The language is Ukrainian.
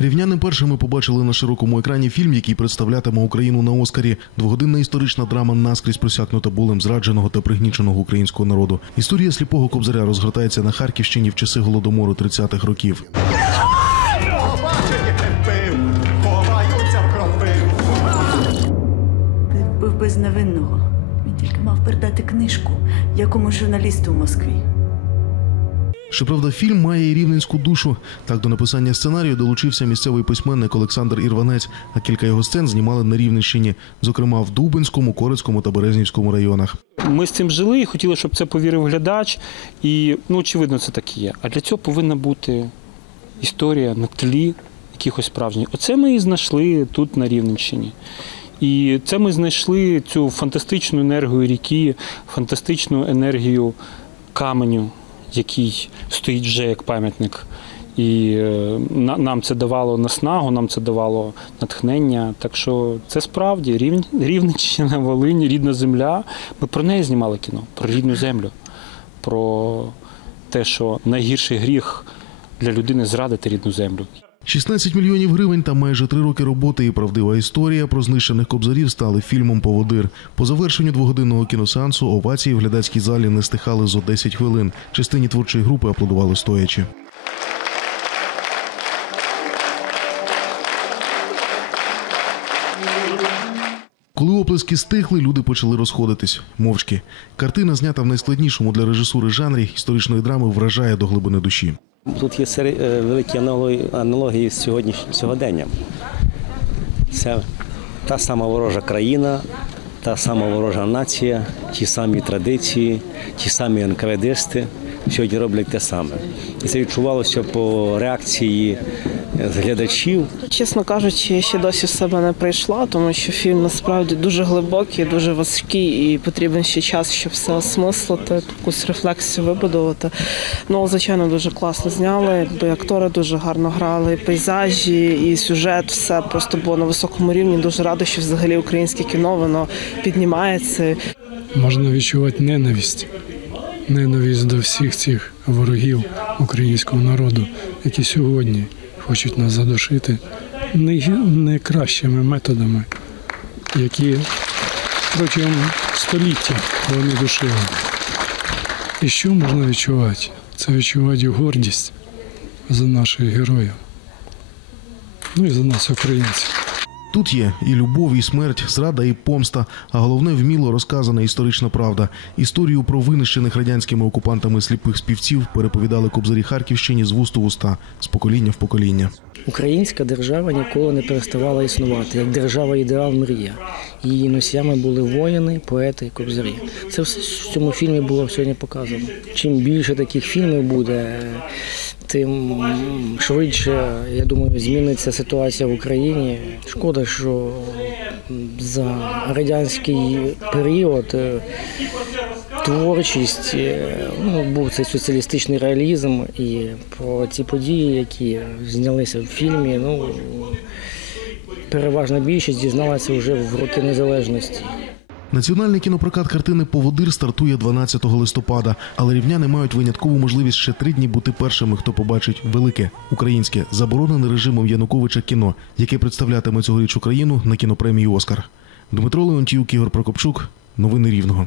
Рівняни першими побачили на широкому екрані фільм, який представлятиме Україну на Оскарі. Двогодинна історична драма наскрізь просякнута болем зрадженого та пригніченого українського народу. Історія сліпого кобзаря розгортається на Харківщині в часи голодомору 30-х років. Ти вбив безневинного. Він тільки мав передати книжку якомусь журналісту в Москві. Щоправда, фільм має і рівненську душу. Так до написання сценарію долучився місцевий письменник Олександр Ірванець, а кілька його сцен знімали на Рівненщині, зокрема в Дубинському, Корицькому та Березнівському районах. Ми з цим жили і хотіли, щоб це повірив глядач. І ну, очевидно, це так і є. А для цього повинна бути історія на тлі якихось справжніх. Оце ми і знайшли тут на Рівненщині. І це ми знайшли цю фантастичну енергію ріки, фантастичну енергію каменю, який стоїть вже як пам'ятник. І е, нам це давало наснагу, нам це давало натхнення. Так що це справді Рівн- Рівненщина, Волинь, рідна земля. Ми про неї знімали кіно, про рідну землю, про те, що найгірший гріх для людини зрадити рідну землю. 16 мільйонів гривень та майже три роки роботи і правдива історія про знищених кобзарів стали фільмом Поводир. По завершенню двогодинного кіносеансу овації в глядацькій залі не стихали зо 10 хвилин. Частині творчої групи аплодували стоячи. Коли оплески стихли, люди почали розходитись мовчки. Картина, знята в найскладнішому для режисури жанрі історичної драми, вражає до глибини душі. Тут є е, великі аналогії, з сьогоденням. Це та сама ворожа країна, та сама ворожа нація, ті самі традиції, ті самі НКВДисти сьогодні роблять те саме. І це відчувалося по реакції е, глядачів. Чесно кажучи, я ще досі в себе не прийшла, тому що фільм насправді дуже глибокий, дуже важкий і потрібен ще час, щоб все осмислити, якусь рефлексію вибудувати. Ну, звичайно, дуже класно зняли. Якби актори дуже гарно грали, і пейзажі, і сюжет, все просто було на високому рівні. Дуже рада, що взагалі українське кіно воно піднімається. можна відчувати ненависть. Ненависть до всіх цих ворогів українського народу, які сьогодні хочуть нас задушити най- найкращими методами, які протягом століття вони душили. І що можна відчувати? Це відчувати гордість за наших героїв. Ну і за нас, українців. Тут є і любов, і смерть, зрада, і помста, а головне вміло розказана історична правда. Історію про винищених радянськими окупантами сліпих співців переповідали кобзарі Харківщині з вуст у вуста, з покоління в покоління. Українська держава ніколи не переставала існувати, як держава ідеал мрія. Її носіями були воїни, поети і кобзарі. Це все в цьому фільмі було сьогодні показано. Чим більше таких фільмів буде, тим швидше, я думаю, зміниться ситуація в Україні. Шкода, що за радянський період е, творчість, е, ну, був цей соціалістичний реалізм і про ці події, які знялися в фільмі, ну переважна більшість дізналася вже в роки незалежності. Національний кінопрокат картини Поводир стартує 12 листопада, але рівняни мають виняткову можливість ще три дні бути першими, хто побачить велике українське заборонене режимом Януковича кіно, яке представлятиме цьогоріч Україну на кінопремії Оскар. Дмитро Леонтіюк, Ігор Прокопчук. Новини Рівного.